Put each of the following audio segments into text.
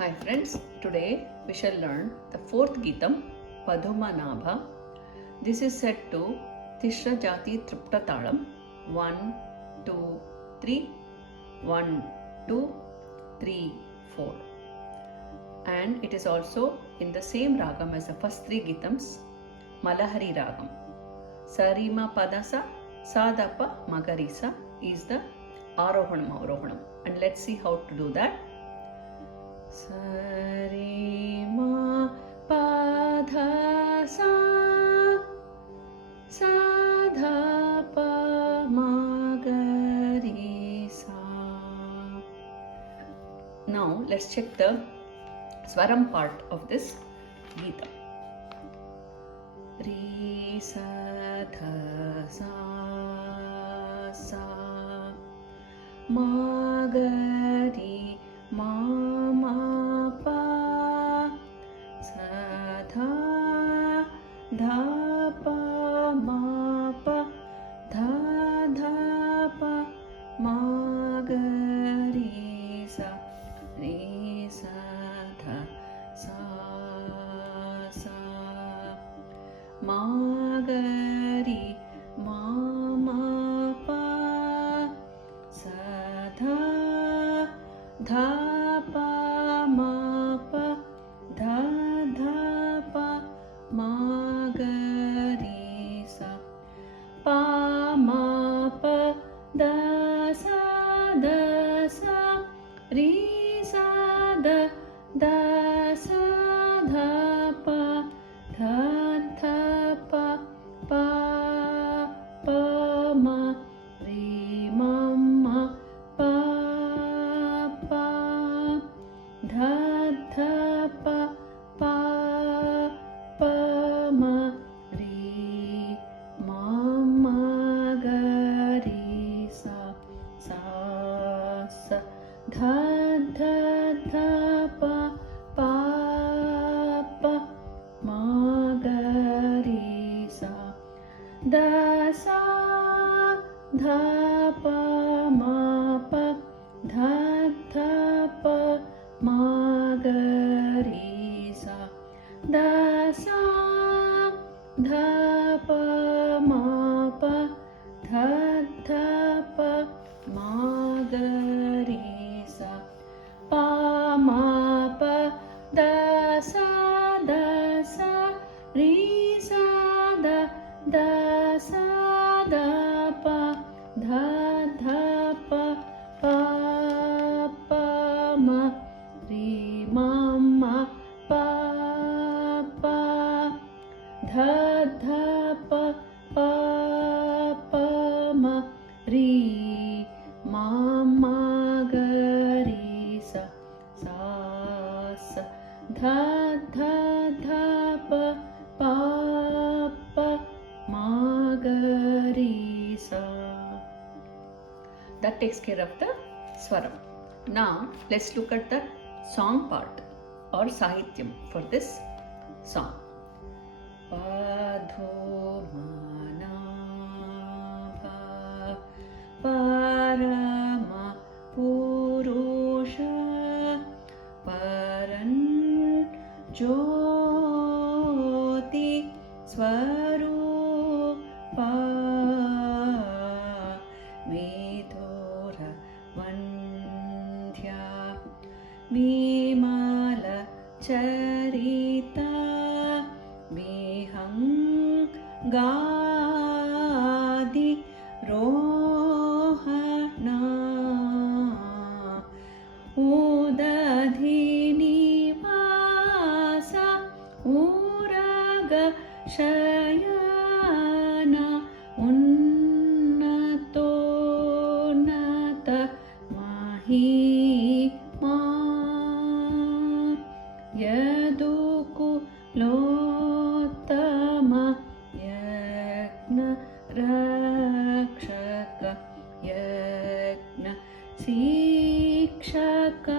Hi friends, today we shall learn the fourth Geetam, Padmanabha. This is set to Tishra Jati Tripta Talam. 1, 2, 3, 1, 2, 3, 4. And it is also in the same ragam as the first three Geetams, Malahari Ragam. Sarima Padasa, Sadapa Magarisa is the Arohanam Avrohanam. And let's see how to do that. Sarima Padha Sadhapa Magarisa. Now let's check the Swaram part of this Geeta. Re sa dha sa sa ma ga ri ma ma pa sa dha dha pa ma pa dha dha pa ma ga ri sa dha sa sa ma ga ri ma ma pa sa dha dha pa ma pa dha dha pa ma ga ri sa pa ma pa da sa ri sa da sa dha pa dha dha pa pa pa ma ri ma ma pa pa dha dha pa pa pa ma ri ma ma ga ri sa sa sa dha dha dha pa pa pa ma ga ri sa da sa dha pa ma pa dha dha pa ma ga ri sa da sa dha pa ma pa dha dha pa ma ga ri sa pa ma pa da sa ri sa da sa da pa dha dha pa pa pa ma ri ma ma pa pa dha dha pa pa pa ma ri ma ma ga ri sa sa sa dha dha dha pa pa pa ma ga ri sa. That takes care of the Swaram. Now let's look at the song part or Sahityam for this song. Padmanabha Parama Purusha Paran Jyoti Swarupa Vidura Vandhya Vimala Charita Vihangadi Rohana Udadhini Vasa Uraga Shayana Unnatonata Mahima Yaduku Lotama Yagna Rakshaka Yagna Sikshaka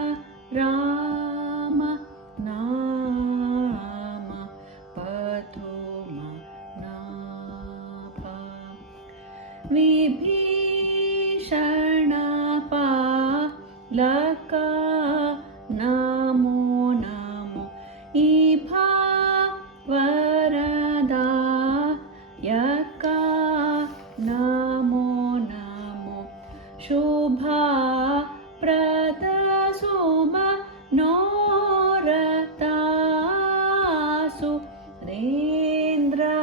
Rama Nama Paduma Nabha Vibhishana Pa Laka Namo Shubha प्रदसुम नोरतासु रेन्द्रमानो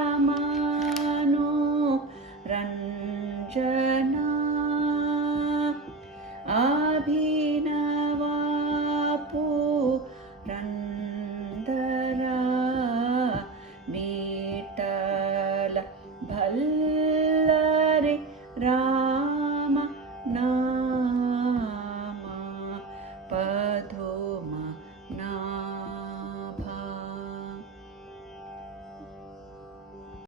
Ranjana Abhishek